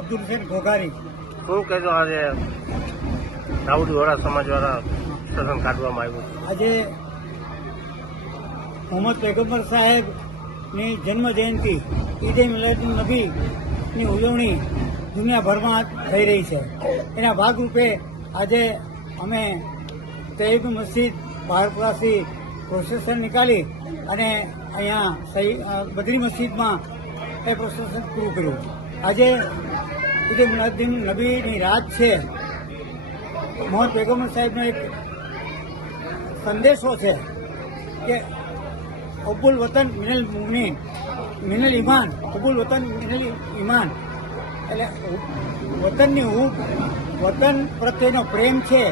અબ્દુલ હુસેન ઘોઘારી. શું કહેજો આજે દાઉદી વોરા સમાજ દ્વારા સદન કાઢવામાં આવ્યું? આજે મોહમ્મદ પૈગંબર સાહેબની જન્મ જયંતિ ઈદે મિલાદુન નબીની ઉજવણી દુનિયાભરમાં થઈ રહી છે. એના ભાગરૂપે આજે અમે તૈયબ મસ્જિદ બહારથી પ્રોસેસન નીકાળી અને અહીંયા બદરી મસ્જિદમાં એ પ્રોસેસન પૂરું કર્યું. આજે ઈદે મિલાદુન નબીની રાત છે. મોહમ્મદ પૈગંબર સાહેબનો એક સંદેશો છે કે અબુલ વતન મિનલ મુમિન મિનલ ઈમાન, અબુલ વતન મિનલ ઈમાન, એટલે વતનની હૂંફ, વતન પ્રત્યેનો પ્રેમ છે